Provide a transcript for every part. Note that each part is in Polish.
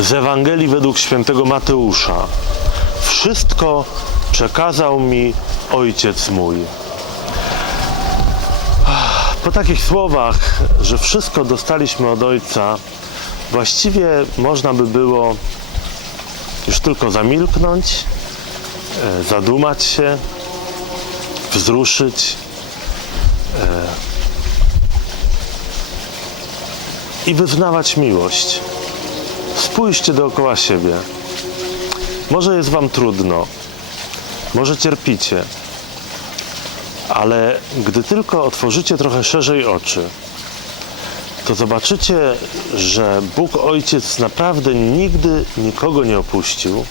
Z Ewangelii według świętego Mateusza. Wszystko przekazał mi Ojciec mój. Po takich słowach, że wszystko dostaliśmy od Ojca, właściwie można by było już tylko zamilknąć, e, zadumać się, wzruszyć i wyznawać miłość. Spójrzcie dookoła siebie. Może jest Wam trudno, może cierpicie, ale gdy tylko otworzycie trochę szerzej oczy, to zobaczycie, że Bóg Ojciec naprawdę nigdy nikogo nie opuścił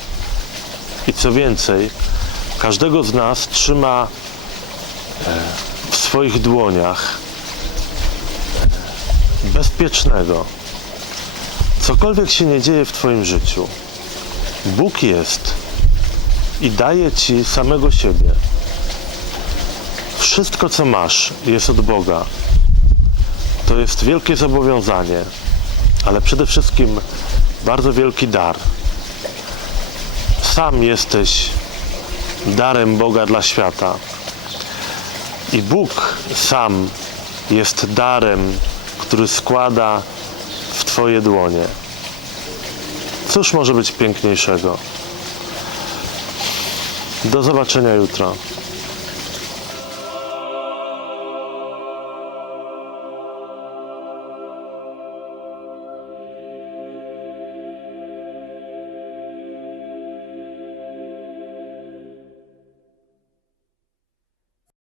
i co więcej, każdego z nas trzyma e, w swoich dłoniach bezpiecznego. Cokolwiek się nie dzieje w Twoim życiu, Bóg jest i daje Ci samego siebie. Wszystko, co masz, jest od Boga. To jest wielkie zobowiązanie, ale przede wszystkim bardzo wielki dar. Sam jesteś darem Boga dla świata. I Bóg sam jest darem, który składa w Twoje dłonie. Cóż może być piękniejszego? Do zobaczenia jutro.